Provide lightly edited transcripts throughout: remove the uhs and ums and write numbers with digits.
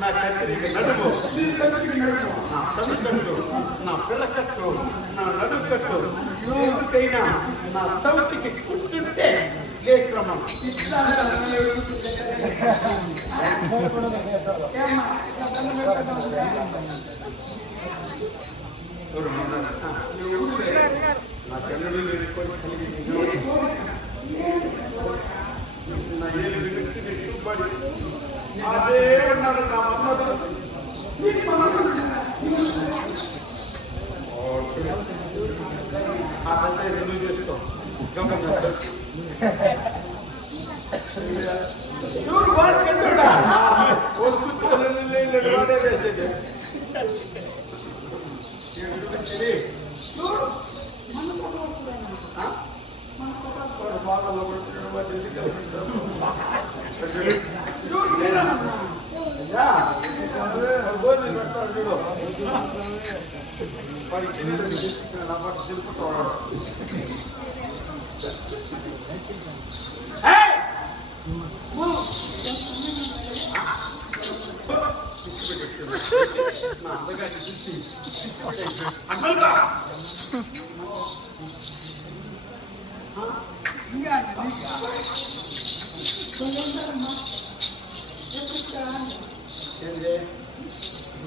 నా కత్తిరికి నడుము, నా తల్లిదండ్రులు, నా పిల్లకట్టు, నా నడుకట్టు, ఎందుకైనా నా సౌతికి కుట్టుంటే లేశ్రమం నా తల్లుడు నా ఏళ్ళు వ్యక్తిని చూపడి అదే ఉన్నాడు నా మన్మధుడు. ఆ పెద్ద ఎందుకు చేసుకో బాధలో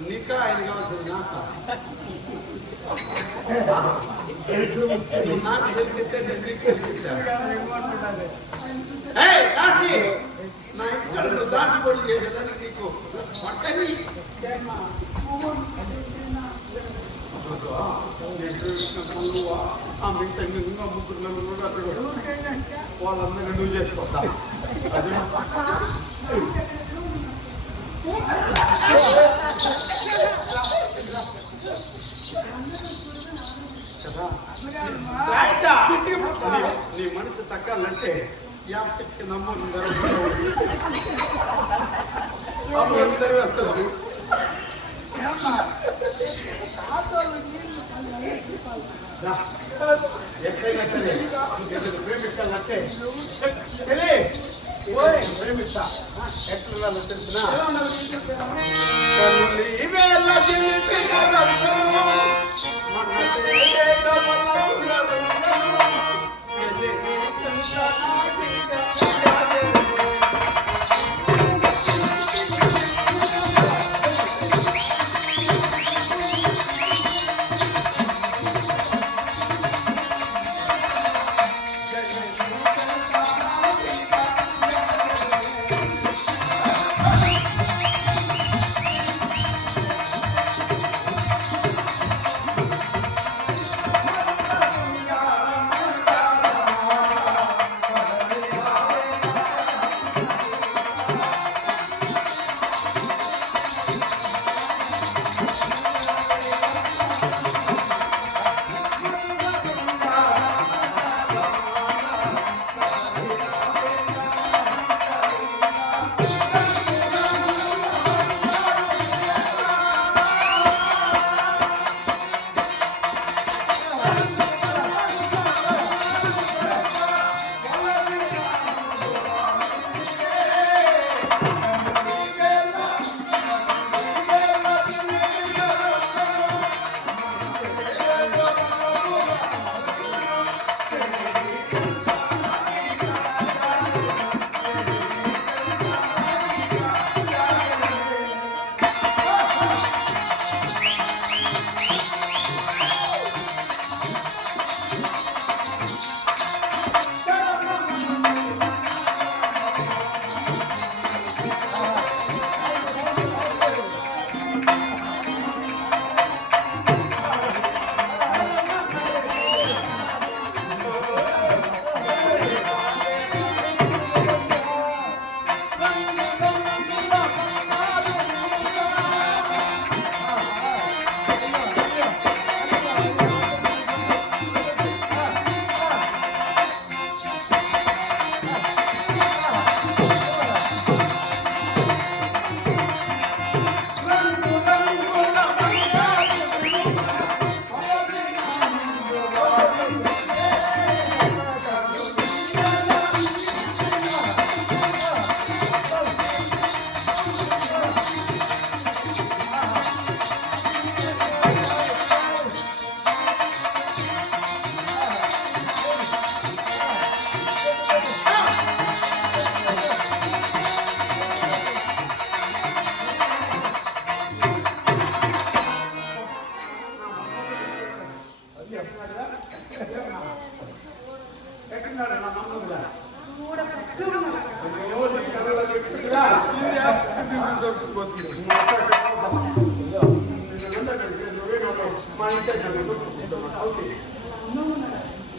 నీకా ఆయన కావాల్సింది నాక నాకు దాసి నా ఇంటికాడ నువ్వు దాసి పొడి చేసేదానికి నీకు పట్టని ఆ మిగతా ఇంకా ముగ్గురు వాళ్ళందరూ నువ్వు చేసుకోవా నీ మనసు తగ్గాలంటే యాప్కి నమ్మరు వస్తారు ఎక్కడైనా సరే ప్రేమిస్తానంటే ప్రేమిస్తా ఎట్లా తెలిసిన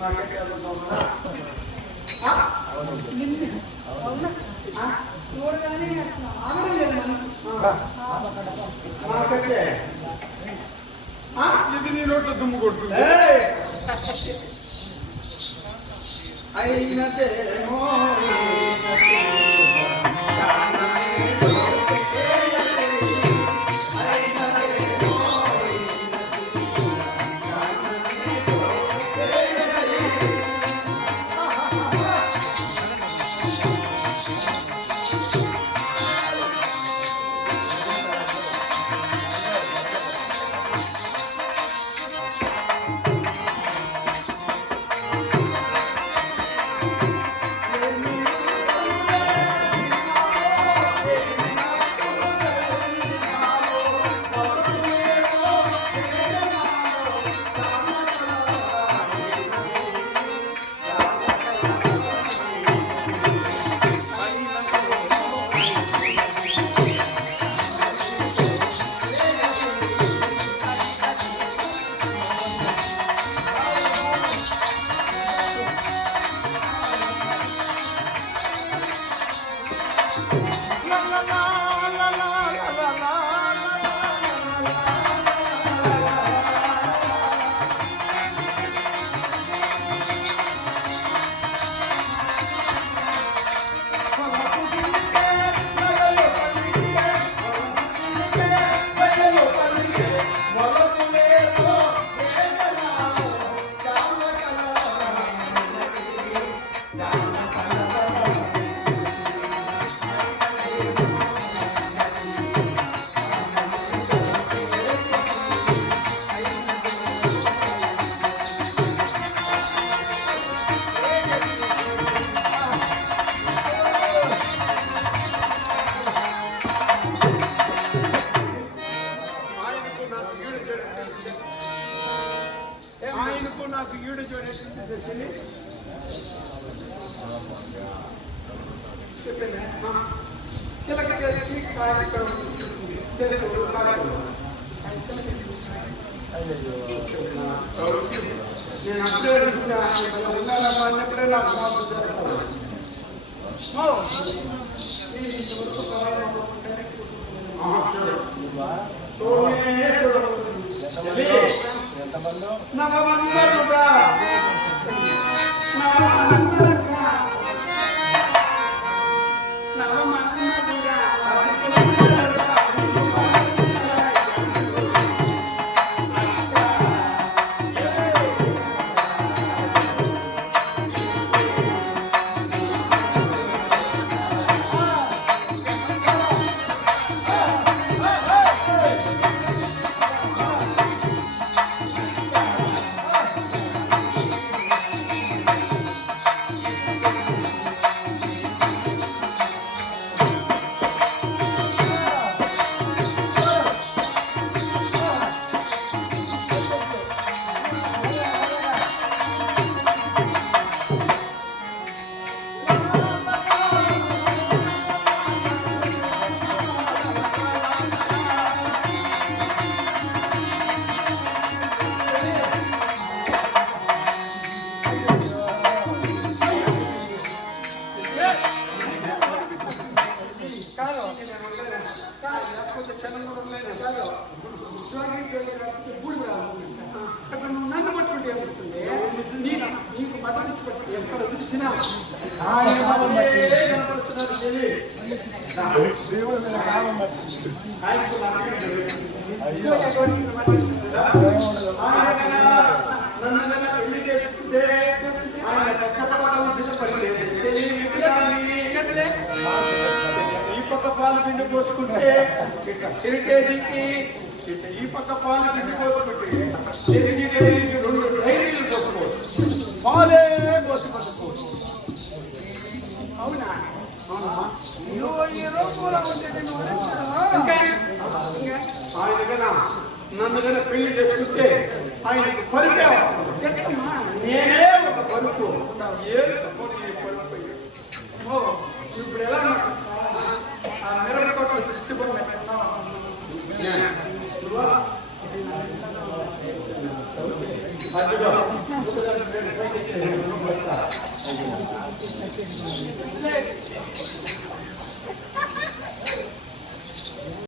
నాకైతే చూడగానే ఆగడం లేదు మనసు. నాకైతే ఇది నీ నోట్లో దుమ్ము కొడుతుంది. అయినదేమో ఆయనకు నాకు ఈడు చూడేసింది తెలిసింది. చిలక తెలిసి నేను అప్పుడే ఉండాలమ్మా అన్నప్పుడే నాకు మోసం చేస్తాను. నవమన్మధుడా నన్ను పట్టుకుంటే ఏమొస్తుంది? నీకు మద్దతు పట్టి ఎక్కడ చూసినా దేవుడు మీద కాలం నన్ను పెళ్లి చేసుకుంటే ఆయన ఈ పక్క పాలు పిండి పోసుకుంటే ఇట్లా సిరిటేజీకి ఇట్లా ఈ పక్క పాలు పిండి పోసుకుంటే సిరిటేజీకి 2 డైరీలు పోసుకోవచ్చు. పాలే పోసి పట్టుకోవచ్చు. అవునా? ఆయన కన్నా నన్ను కన్నా పెళ్లి చేసుకుంటే ఆయనకు పరుపే నేనే ఒక పరుపు ఇప్పుడు ఎలా ఆ మిరపకోట దృష్టి పడిన పైకి